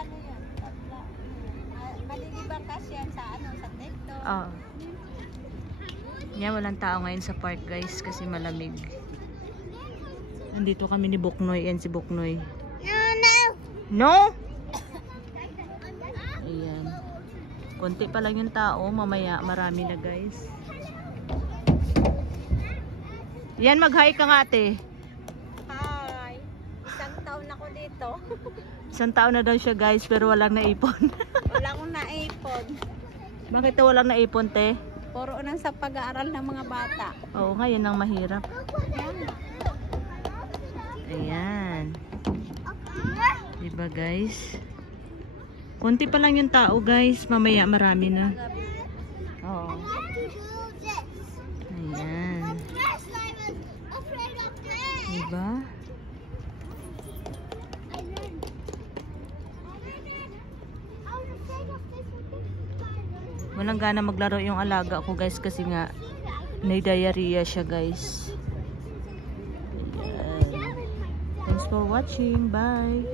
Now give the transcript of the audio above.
ano yan? Malilibang kasi yan sa ano, sa TikTok. Oo. Yan, walang tao ngayon sa park guys kasi malamig. Nandito kami ni Buknoy. Yan si Buknoy. No? Ayan. Konti pa lang yung tao. Mamaya marami na guys. Yan, mag-hi ka nga ate. Hi! Isang taon ako dito. Isang taon na daw siya guys pero walang naipon. Wala akong naipon. Bakit na walang naipon te? Puro nang sa pag-aaral ng mga bata. Oo nga, yun ang mahirap. Yan. Ayan. Diba guys? Konti pa lang yung tao guys. Mamaya marami na. Oo. Ayan. Diba? Walang gana maglaro yung alaga ko guys kasi nga may diarrhea siya guys. Ayan. Thanks for watching. Bye.